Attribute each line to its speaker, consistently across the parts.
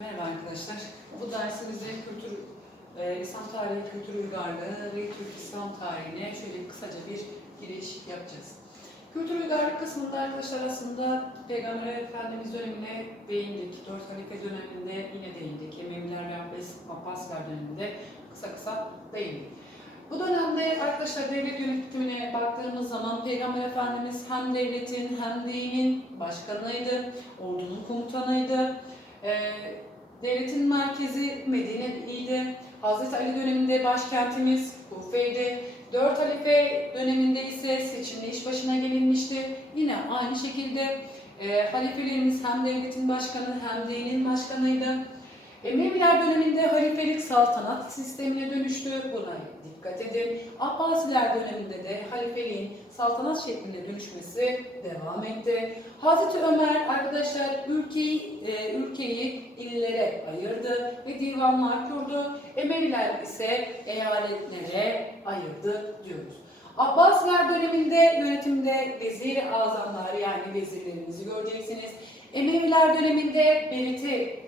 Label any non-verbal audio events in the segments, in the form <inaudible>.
Speaker 1: Merhaba arkadaşlar. Bu dersimizde kültür, e, İslam tarihi, kültür uygarlığı ve Türk İslam tarihine şöyle kısaca bir giriş yapacağız. Kültür uygarlık kısmında arkadaşlar aslında Peygamber Efendimiz dönemine değindik. Dört halife döneminde yine değindik. Emeviler ve Abbas, Abbasiler döneminde kısa kısa değindik. Bu dönemde arkadaşlar devlet yönetimine baktığımız zaman Peygamber Efendimiz hem devletin hem dinin başkanıydı, ordunun komutanıydı. Ee, devletin merkezi Medine'ydi. Hazreti Ali döneminde başkentimiz Kufe'ydi. Dört halife döneminde ise seçimle iş başına gelinmişti. Yine aynı şekilde e, halifelerimiz hem devletin başkanı hem dinin başkanıydı. Emeviler döneminde halifelik saltanat sistemine dönüştü. Buna dikkat edin. Abbasiler döneminde de halifeliğin saltanat şekline dönüşmesi devam etti. Hazreti Ömer arkadaşlar ülkeyi, e, ülkeyi illere ayırdı ve divanlar kurdu. Emeviler ise eyaletlere ayırdı diyoruz. Abbasiler döneminde yönetimde vezir azamlar yani vezirlerimizi göreceksiniz. Emeviler döneminde Berit'i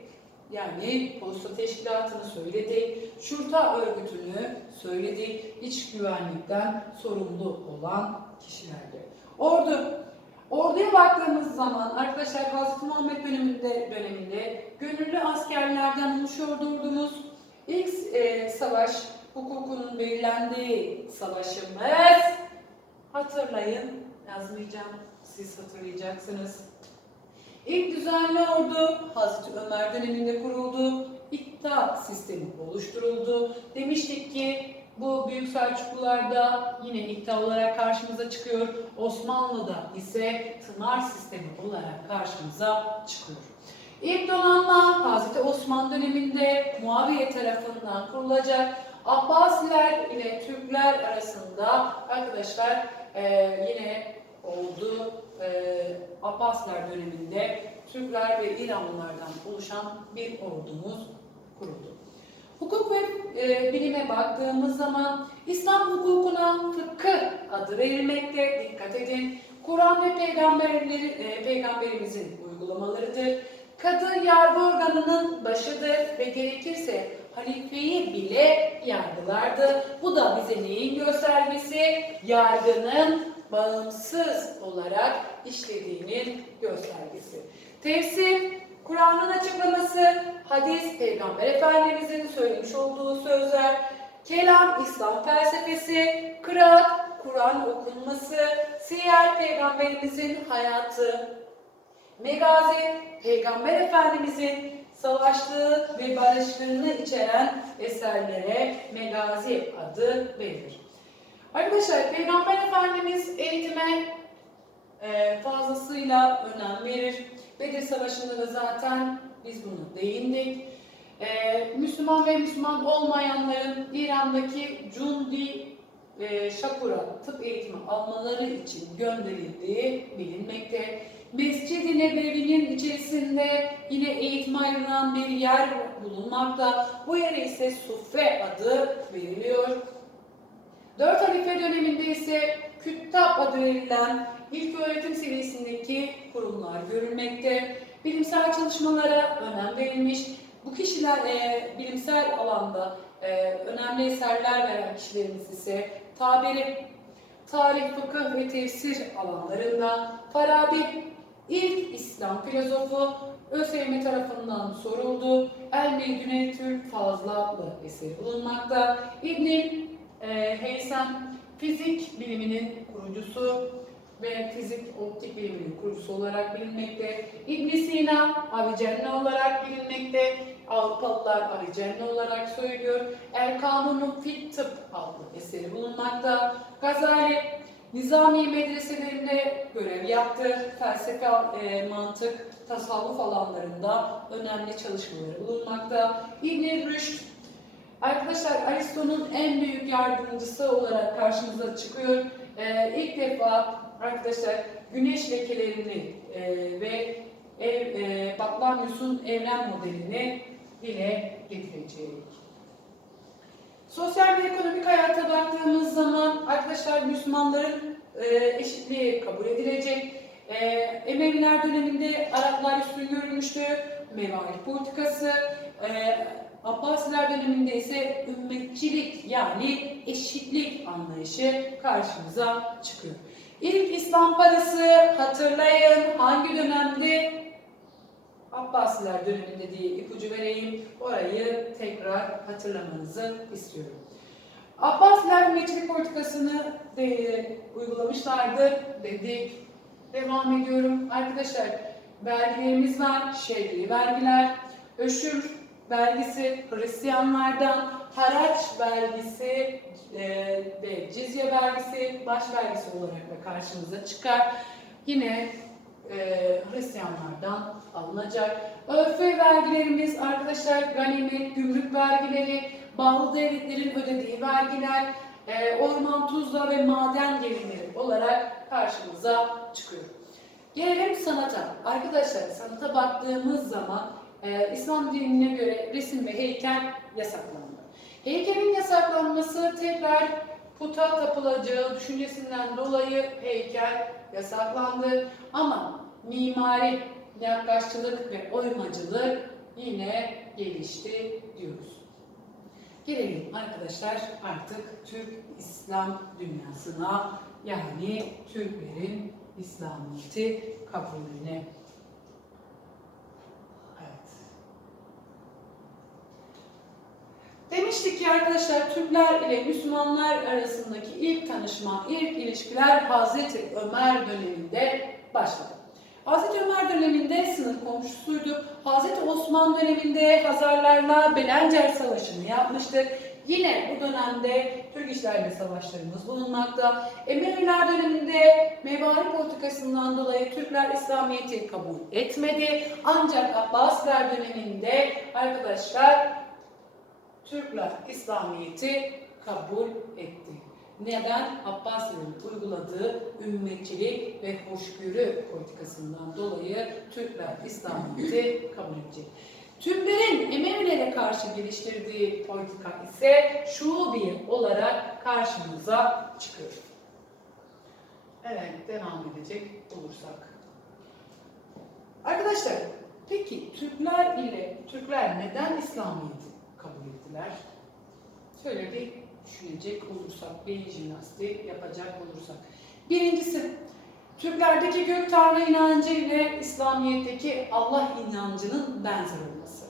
Speaker 1: yani posta teşkilatını söyledi, şurta örgütünü söyledi, iç güvenlikten sorumlu olan kişilerdi. Ordu, orduya baktığımız zaman arkadaşlar Hazreti Muhammed döneminde, döneminde gönüllü askerlerden oluşuyordu ordumuz. İlk e, savaş hukukunun belirlendiği savaşımız hatırlayın yazmayacağım siz hatırlayacaksınız. İlk düzenli ordu Hazreti Ömer döneminde kuruldu. İkta sistemi oluşturuldu. Demiştik ki bu Büyük Selçuklularda yine ikta olarak karşımıza çıkıyor. Osmanlı'da ise tımar sistemi olarak karşımıza çıkıyor. İlk donanma Hazreti Osman döneminde Muaviye tarafından kurulacak. Abbasiler ile Türkler arasında arkadaşlar e, yine oldu. E, Abbasiler döneminde Türkler ve İranlılardan oluşan bir ordumuz kuruldu. Hukuk ve e, bilime baktığımız zaman İslam hukukuna fıkıh adı verilmekte. Dikkat edin. Kur'an ve peygamberleri, e, peygamberimizin uygulamalarıdır. Kadı yargı organının başıdır ve gerekirse halifeyi bile yargılardı. Bu da bize neyin göstergesi? Yargının bağımsız olarak işlediğinin göstergesi. Tefsir, Kur'an'ın açıklaması, hadis, Peygamber Efendimizin söylemiş olduğu sözler, kelam, İslam felsefesi, kıraat, Kur'an okunması, siyer, Peygamberimizin hayatı, megazi, Peygamber Efendimizin savaştığı ve barışlığını içeren eserlere megazi adı verilir. Arkadaşlar Peygamber Efendimiz eğitime fazlasıyla önem verir. Bedir Savaşı'nda da zaten biz bunu değindik. E, Müslüman ve Müslüman olmayanların İran'daki Cundi e, Şakur'a tıp eğitimi almaları için gönderildiği bilinmekte. Mescid-i Nebevi'nin içerisinde yine eğitime ayrılan bir yer bulunmakta. Bu yere ise Suffe adı veriliyor. Dört halife döneminde ise Küttab adı verilen ilk öğretim seviyesindeki kurumlar görülmekte. Bilimsel çalışmalara önem verilmiş. Bu kişiler e, bilimsel alanda e, önemli eserler veren kişilerimiz ise tabiri, tarih, fıkıh ve tefsir alanlarında Farabi ilk İslam filozofu ÖSYM tarafından soruldu. El-Meydünetül Fazla adlı eseri bulunmakta. İbn e, Heysem fizik biliminin kurucusu ve fizik optik biliminin kurucusu olarak bilinmekte. ibn Sina Avicenna olarak bilinmekte. Avrupalılar Avicenna olarak söylüyor. El Kanunu Fit Tıp adlı eseri bulunmakta. Gazali Nizami medreselerinde görev yaptı. Felsefe, e, mantık, tasavvuf alanlarında önemli çalışmaları bulunmakta. İbn Rüşd Arkadaşlar Aristo'nun en büyük yardımcısı olarak karşımıza çıkıyor. Ee, ilk defa arkadaşlar güneş lekelerini e, ve ev, e, Batlamyus'un evren modelini dile getirecek. Sosyal ve ekonomik hayata baktığımız zaman arkadaşlar Müslümanların e, eşitliği kabul edilecek. E, Emeviler döneminde Araplar üstün görülmüştü. mevari politikası, e, Abbasiler döneminde ise ümmetçilik yani eşitlik anlayışı karşımıza çıkıyor. İlk İslam parası hatırlayın hangi dönemde? Abbasiler döneminde diye ipucu vereyim. Orayı tekrar hatırlamanızı istiyorum. Abbasiler ümmetçilik politikasını de, uygulamışlardır dedik. Devam ediyorum. Arkadaşlar vergilerimiz var. Şer'i vergiler, öşür vergisi Hristiyanlardan, haraç vergisi e, ve cizye vergisi baş vergisi olarak da karşımıza çıkar. Yine e, Hristiyanlardan alınacak. Örf ve vergilerimiz arkadaşlar ganimet, gümrük vergileri, bağlı devletlerin ödediği vergiler, e, orman, tuzla ve maden gelirleri olarak karşımıza çıkıyor. Gelelim sanata. Arkadaşlar sanata baktığımız zaman e, İslam dinine göre resim ve heykel yasaklandı. Heykelin yasaklanması tekrar puta tapılacağı düşüncesinden dolayı heykel yasaklandı. Ama mimari, yaklaşçılık ve oymacılık yine gelişti diyoruz. Gelelim arkadaşlar artık Türk İslam dünyasına yani Türklerin İslamiyet'i kabulüne. Evet. Demiştik ki arkadaşlar Türkler ile Müslümanlar arasındaki ilk tanışma, ilk ilişkiler Hazreti Ömer döneminde başladı. Hazreti Ömer döneminde sınır komşusuydu. Hazreti Osman döneminde Hazarlarla Belencer Savaşı'nı yapmıştır. Yine bu dönemde Türk işlerle savaşlarımız bulunmakta. Emeviler döneminde mevari politikasından dolayı Türkler İslamiyet'i kabul etmedi. Ancak Abbasiler döneminde arkadaşlar Türkler İslamiyet'i kabul etti. Neden? Abbasilerin uyguladığı ümmetçilik ve hoşgörü politikasından dolayı Türkler İslamiyet'i kabul edecek. Türklerin Emevilere karşı geliştirdiği politika ise şubi olarak karşımıza çıkıyor. Evet, devam edecek olursak. Arkadaşlar, peki Türkler ile Türkler neden İslamiyet'i ettiler? Şöyle bir düşünecek olursak, beyin jimnastiği yapacak olursak. Birincisi, Türklerdeki gök tanrı inancı ile İslamiyet'teki Allah inancının benzer olması.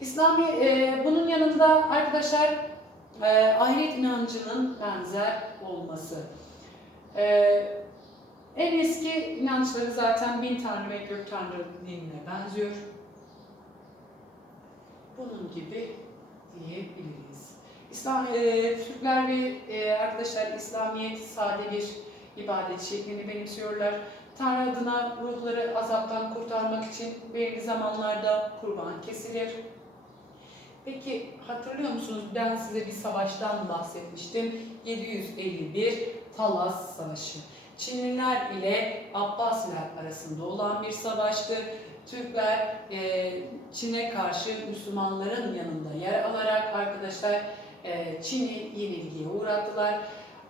Speaker 1: İslami, e, bunun yanında arkadaşlar e, ahiret inancının benzer olması. E, en eski inançları zaten bin tanrı ve gök tanrı dinine benziyor. Bunun gibi diyebiliriz. İslam, e, Türkler ve e, arkadaşlar İslamiyet sade bir ibadet şeklini benimsiyorlar. Tanrı adına ruhları azaptan kurtarmak için belirli zamanlarda kurban kesilir. Peki hatırlıyor musunuz? Ben size bir savaştan bahsetmiştim. 751 Talas Savaşı. Çinliler ile Abbasiler arasında olan bir savaştı. Türkler e, Çin'e karşı Müslümanların yanında yer alarak arkadaşlar e, Çin'i yenilgiye uğrattılar.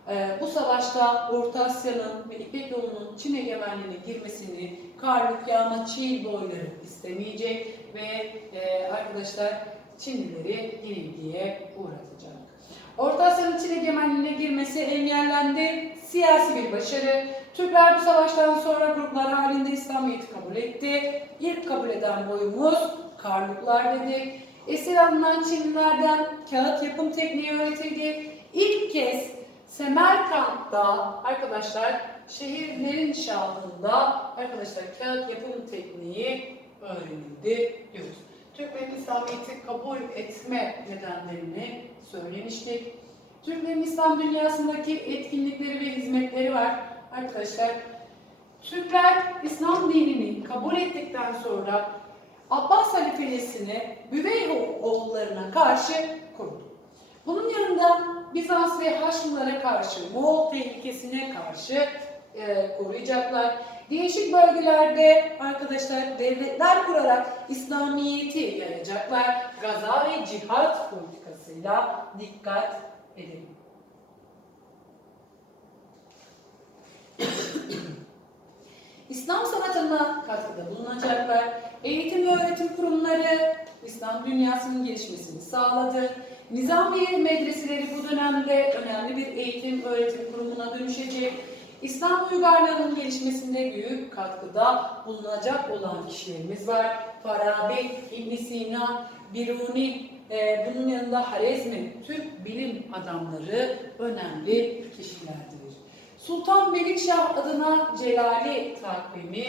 Speaker 1: E, bu savaşta Orta Asya'nın ve İpek yolunun Çin egemenliğine girmesini Karluk Yağma Çin boyları istemeyecek ve e, arkadaşlar Çinlileri yenilgiye uğratacak. Orta Asya'nın Çin egemenliğine girmesi engellendi. Siyasi bir başarı. Türkler bu savaştan sonra gruplar halinde İslamiyet'i kabul etti. İlk kabul eden boyumuz Karluklar dedik. Esir alınan Çinlilerden kağıt yapım tekniği öğretildi. İlk kez Semerkant'ta arkadaşlar şehirlerin inşaatında arkadaşlar kağıt yapım tekniği öğrenildi diyoruz. Türklerin İslamiyet'i kabul etme nedenlerini söylemiştik. Türklerin İslam dünyasındaki etkinlikleri ve hizmetleri var. Arkadaşlar Türkler İslam dinini kabul ettikten sonra Abbas halifeliğini Büvey oğullarına karşı kurdu. Bunun yanında Bizans ve Haçlılara karşı, Moğol tehlikesine karşı e, koruyacaklar. Değişik bölgelerde arkadaşlar devletler kurarak İslamiyet'i yayacaklar. Gaza ve cihat politikasıyla dikkat edin. <coughs> İslam sanatına katkıda bulunacaklar. Eğitim ve öğretim kurumları İslam dünyasının gelişmesini sağladı. Nizamiye medreseleri bu dönemde önemli bir eğitim öğretim kurumuna dönüşecek. İslam uygarlığının gelişmesinde büyük katkıda bulunacak olan kişilerimiz var. Farabi, ibn Sina, Biruni, e, bunun yanında Harezmi, Türk bilim adamları önemli kişilerdir. Sultan Melikşah adına Celali takvimi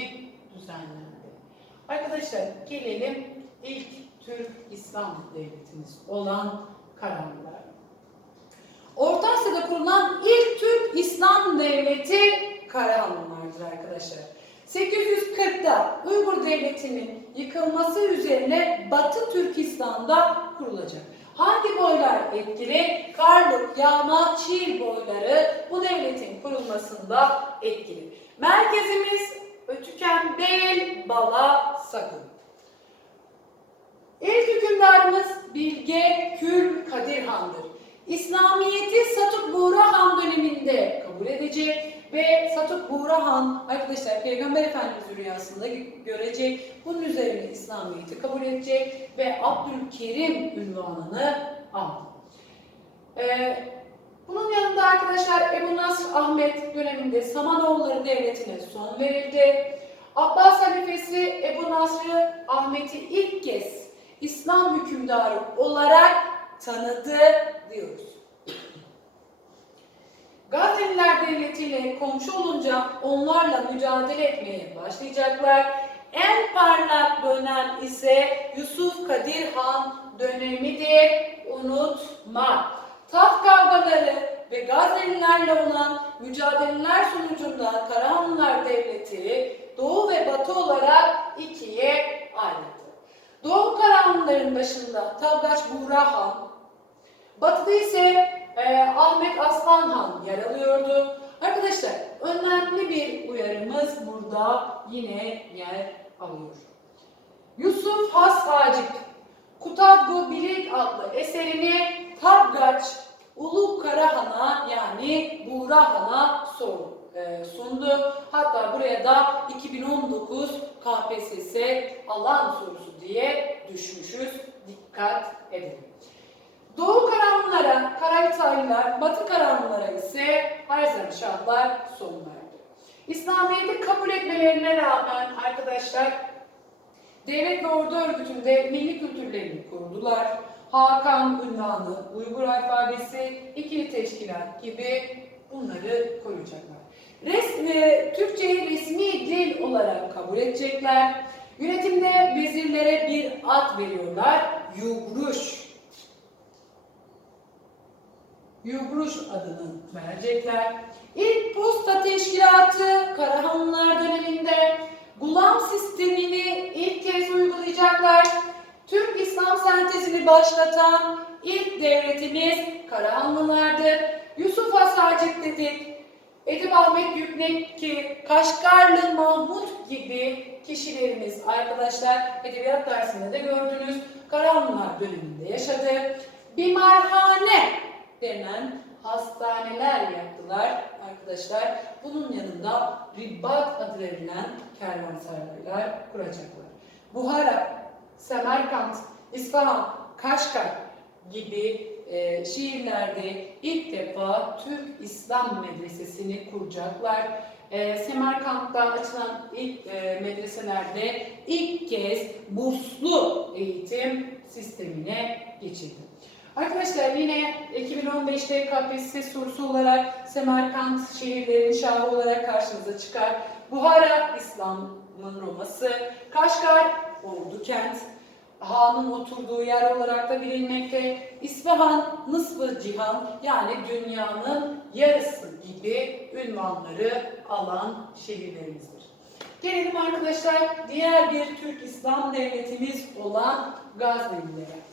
Speaker 1: düzenlendi. Arkadaşlar gelelim ilk Türk İslam devletimiz olan Karahanlılar. Orta Asya'da kurulan ilk Türk İslam devleti Karahanlılardır arkadaşlar. 840'da Uygur Devleti'nin yıkılması üzerine Batı Türkistan'da kurulacak. Hangi boylar etkili? Karluk, Yağma, Çiğ boyları bu devletin kurulmasında etkili. Merkezimiz Ötüken değil, Bala, Sakın. İlk hükümdarımız Bilge Kül Kadir Han'dır. İslamiyet'i Satuk Buğra Han döneminde kabul edecek ve Satuk Buğra Han arkadaşlar Peygamber Efendimiz rüyasında görecek. Bunun üzerine İslamiyet'i kabul edecek ve Abdülkerim ünvanını aldı. Ee, bunun yanında arkadaşlar Ebu Nasr Ahmet döneminde Samanoğulları Devleti'ne son verildi. Abbas halifesi Ebu Nasr Ahmet'i ilk kez İslam hükümdarı olarak tanıdı diyoruz. Gazeliler Devleti ile komşu olunca onlarla mücadele etmeye başlayacaklar. En parlak dönem ise Yusuf Kadir Han dönemidir. Unutma. Taht kavgaları ve Gazelilerle olan mücadeleler sonucunda Karahanlılar Devleti Doğu ve Batı olarak ikiye ayrıldı. Doğu Karahanlıların başında Tabgaç Buğra Han, Batı'da ise e, Ahmet Aslan Han yer alıyordu. Arkadaşlar önemli bir uyarımız burada yine yer alıyor. Yusuf Has Hacip, Kutadgu Bilik adlı eserini Tabgaç Ulu Karahan'a yani Buğra Han'a sordu e, sundu. Hatta buraya da 2019 KPSS alan sorusu diye düşmüşüz. Dikkat edin. Doğu karanlılara Karaytaylılar, Batı karanlılara ise Hayzem Şahlar son verdi. İslamiyet'i kabul etmelerine rağmen arkadaşlar devlet ve ordu örgütünde milli kültürlerini kurdular. Hakan ünvanı, Uygur alfabesi, ikili teşkilat gibi bunları koruyacaklar. Resmi, Türkçeyi resmi dil olarak kabul edecekler. Yönetimde vezirlere bir ad veriyorlar. Yugruş. Yugruş adını verecekler. İlk posta teşkilatı Karahanlılar döneminde gulam sistemini ilk kez uygulayacaklar. Türk İslam sentezini başlatan ilk devletimiz Karahanlılardır. Yusuf Hasacık dedik, Edip Ahmet Yüknekki, Kaşgarlı Mahmut gibi kişilerimiz arkadaşlar edebiyat dersinde de gördünüz. Karahanlılar döneminde yaşadı. Denen hastaneler yaptılar arkadaşlar. Bunun yanında Ribbat adı verilen kervansaraylar kuracaklar. Buhara, Semerkant, İsfahan, Kaşgar gibi e, şehirlerde ilk defa Türk İslam Medresesini kuracaklar. E, Semerkant'ta açılan ilk e, medreselerde ilk kez burslu eğitim sistemine geçildi. Arkadaşlar yine 2015'te KPSS sorusu olarak Semerkant şehirlerin şahı olarak karşımıza çıkar. Buhara İslam'ın Roma'sı, Kaşgar Ordu kent, Han'ın oturduğu yer olarak da bilinmekte. İsfahan, Nısfı Cihan yani dünyanın yarısı gibi ünvanları alan şehirlerimizdir. Gelelim arkadaşlar diğer bir Türk İslam devletimiz olan Gaznelilere.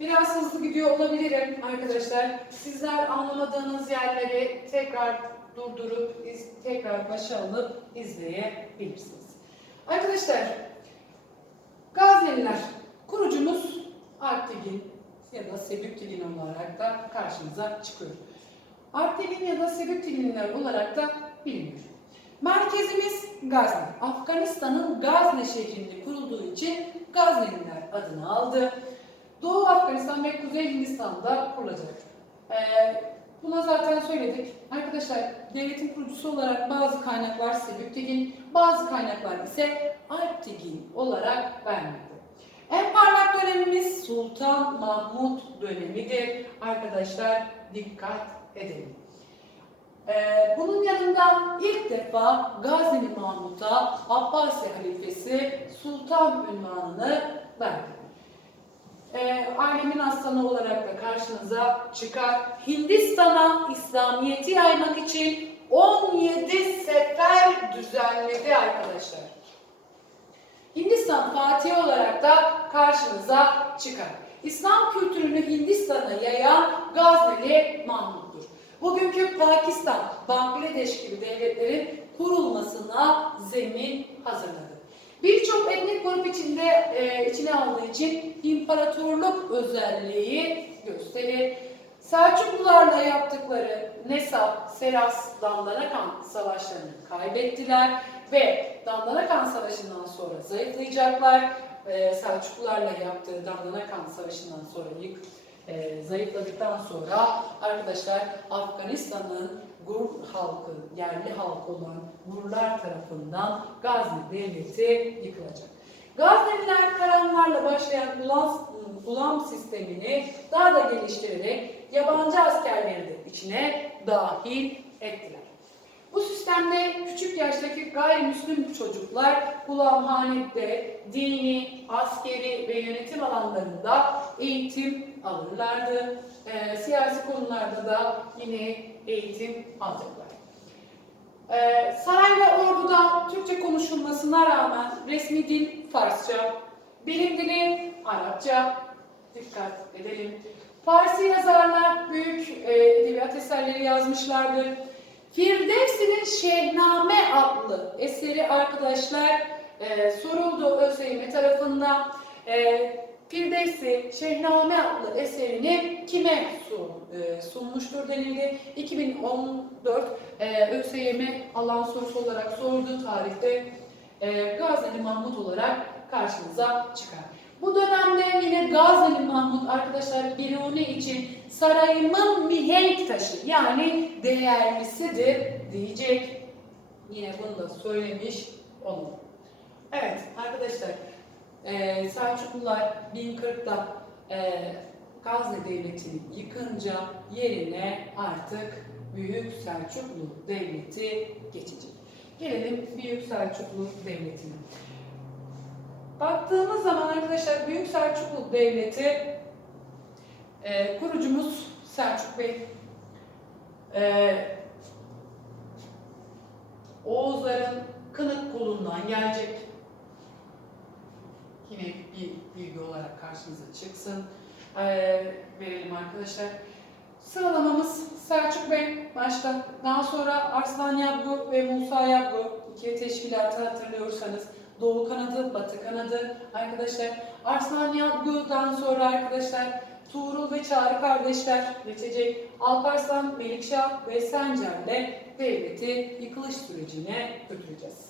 Speaker 1: Biraz hızlı gidiyor olabilirim arkadaşlar. Sizler anlamadığınız yerleri tekrar durdurup tekrar başa alıp izleyebilirsiniz. Arkadaşlar Gazneliler kurucumuz Alptegin ya da Sebüktilin olarak da karşımıza çıkıyor. Artvin ya da Sebüktilinler olarak da biliniyor. Merkezimiz Gazne. Afganistan'ın Gazne şehrinde kurulduğu için Gazneliler adını aldı. Doğu Afganistan ve Kuzey Hindistan'da kurulacak. Ee, buna zaten söyledik. Arkadaşlar devletin kurucusu olarak bazı kaynaklar Sebüktigin, bazı kaynaklar ise Alptigin olarak vermekte. En parlak dönemimiz Sultan Mahmut dönemidir. Arkadaşlar dikkat edelim. Ee, bunun yanında ilk defa Gazneli Mahmut'a Abbasi halifesi Sultan ünvanını verdi. Ee, ailemin aslanı olarak da karşınıza çıkar. Hindistan'a İslamiyet'i yaymak için 17 sefer düzenledi arkadaşlar. Hindistan Fatihi olarak da karşınıza çıkar. İslam kültürünü Hindistan'a yayan Gazneli Mahmut'tur. Bugünkü Pakistan, Bangladeş gibi devletlerin kurulmasına zemin hazırladı. Birçok etnik grup içinde e, içine aldığı için imparatorluk özelliği gösterir. Selçuklularla yaptıkları Nesap, Seras, Dandanakan savaşlarını kaybettiler ve Dandanakan Savaşı'ndan sonra zayıflayacaklar. E, Selçuklularla yaptığı Dandanakan Savaşı'ndan sonra yık, e, zayıfladıktan sonra arkadaşlar Afganistan'ın Gur halkı, yerli halk olan Gurlar tarafından Gazni devleti yıkılacak. Gazneliler Karanlarla başlayan ulam, sistemini daha da geliştirerek yabancı askerleri de içine dahil ettiler. Bu sistemde küçük yaştaki gayrimüslim çocuklar Gulamhane'de dini, askeri ve yönetim alanlarında eğitim alırlardı. Ee, siyasi konularda da yine eğitim alacaklar. Ee, saray ve orduda Türkçe konuşulmasına rağmen resmi dil Farsça, bilim dili Arapça, dikkat edelim. Farsi yazarlar büyük e, edebiyat eserleri yazmışlardır. Firdevsi'nin Şehname adlı eseri arkadaşlar e, soruldu ÖSYM tarafından. E, Firdevsi Şehname adlı eserini kime e, sunmuştur denildi. 2014 e, ÖSYM alan sorusu olarak sorduğu tarihte e, Gazneli Mahmut olarak karşımıza çıkar. Bu dönemde yine Gazneli Mahmut arkadaşlar Biruni için sarayımın mihenk taşı yani değerlisidir diyecek. Yine bunu da söylemiş olalım. Evet arkadaşlar e, Selçuklular 1040'da e, Gazne Devleti'ni yıkınca yerine artık Büyük Selçuklu Devleti geçecek. Gelelim Büyük Selçuklu Devleti'ne. Baktığımız zaman arkadaşlar Büyük Selçuklu Devleti e, kurucumuz Selçuk Bey. E, Oğuzların kınık kolundan gelecek. Yine bir bilgi olarak karşınıza çıksın. E, verelim arkadaşlar. Sıralamamız Selçuk Bey başta. Daha sonra Arslan Yabgu ve Musa Yabgu iki teşkilatı hatırlıyorsanız Doğu kanadı, Batı kanadı arkadaşlar. Arslan Yabgu'dan sonra arkadaşlar Tuğrul ve Çağrı kardeşler geçecek. Alparslan, Melikşah ve Sencer'le devleti yıkılış sürecine götüreceğiz.